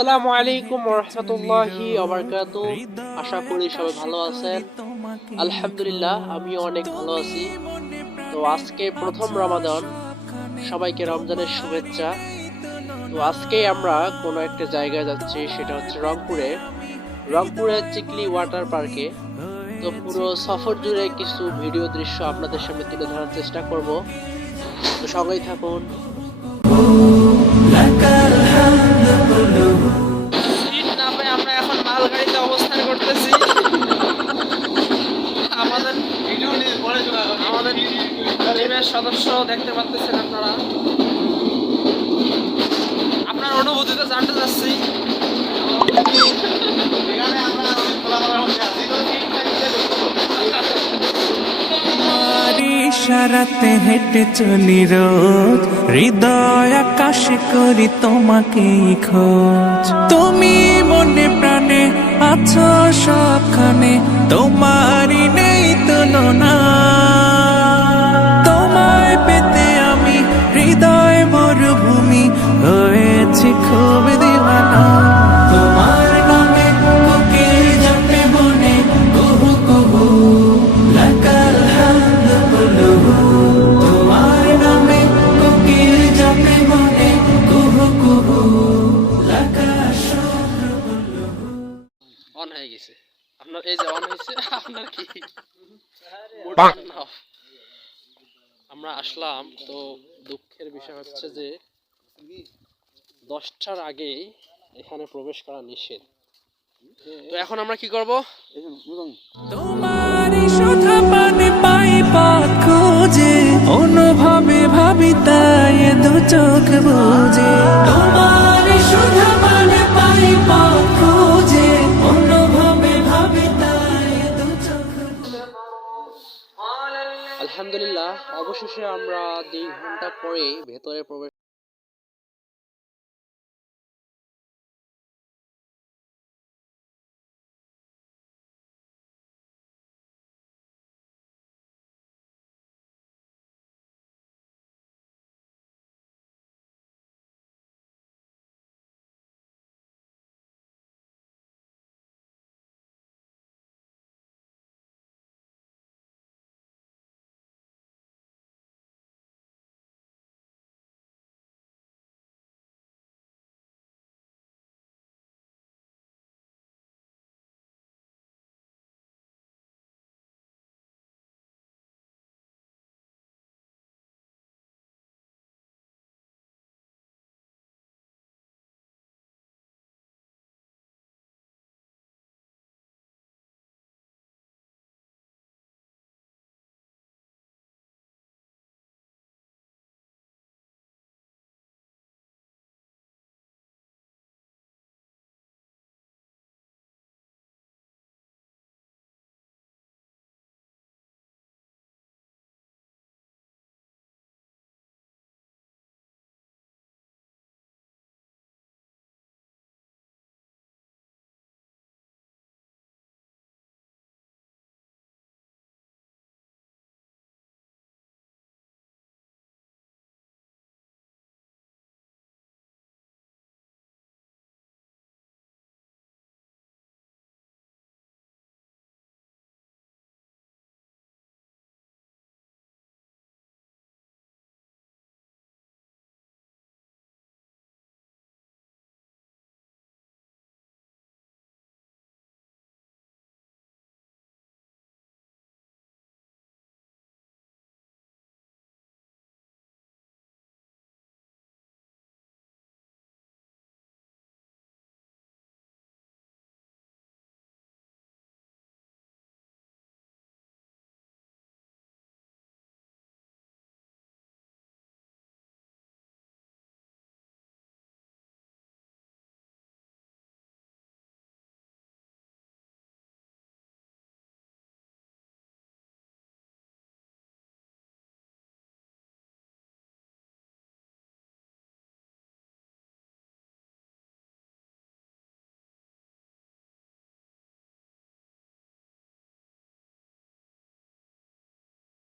আসসালামু আলাইকুম ওয়া রাহমাতুল্লাহি ওয়া বারাকাতুহু। আশা করি সবাই ভালো আছেন। আলহামদুলিল্লাহ আমিও অনেক ভালো আছি। তো আজকে প্রথম রমাদান, সবাইকে রমজানের শুভেচ্ছা। তো আজকে আমরা কোনো একটা জায়গায় যাচ্ছি, সেটা হচ্ছে রংপুরের চিকলি ওয়াটার পার্কে। তো পুরো সফর জুড়ে কিছু ভিডিও দৃশ্য আপনাদের সামনে তুলে ধরার চেষ্টা করব। তো সঙ্গেই থাকুন। সিট না পেয়ে আমরা এখন মালগাড়িতে অবস্থান করতেছি। আমাদের আমাদের টিমের সদস্য দেখতে পাচ্ছেন আপনারা। আপনার অনুভূতিতে জানতে চাচ্ছি। ইশারাতে হেঁটে চলি রোজ, হৃদয় আকাশে করি তোমাকেই খোঁজ। তুমি মনে প্রাণে আছো সবখানে, তোমারই নেই তুলনা। তোমায় পেতে আমি হৃদয় মরুভূমি হয়েছি খুব দিওয়ানা। তোমার নামে কোকিল জপে বনে কুহু কুহু, লাকাল হামদু কুলুহু। তোমার নামে কোকিল জপে বনে কুহু কুহু, লাকাল শুকর কুলুহু। অন হয়ে গেছে আপনার, এই যে অন হয়েছে আপনার কি আমরা আসলাম। তো দুঃখের বিষয় হচ্ছে যে 10টার আগে এখানে প্রবেশ করা নিষেধ। তো এখন আমরা কি করব? তোমারই সুধা পানে পাই পথ খুঁজে, অনুভবে ভাবি তাই দু চোখ বুঝে। তোমারই সুধা পানে পাই পথ খুঁজে, অনুভবে ভাবি তাই দু চোখ বুঝে। আলহামদুলিল্লাহ, অবশেষে আমরা 2 ঘন্টা পরে ভেতরে প্রবেশ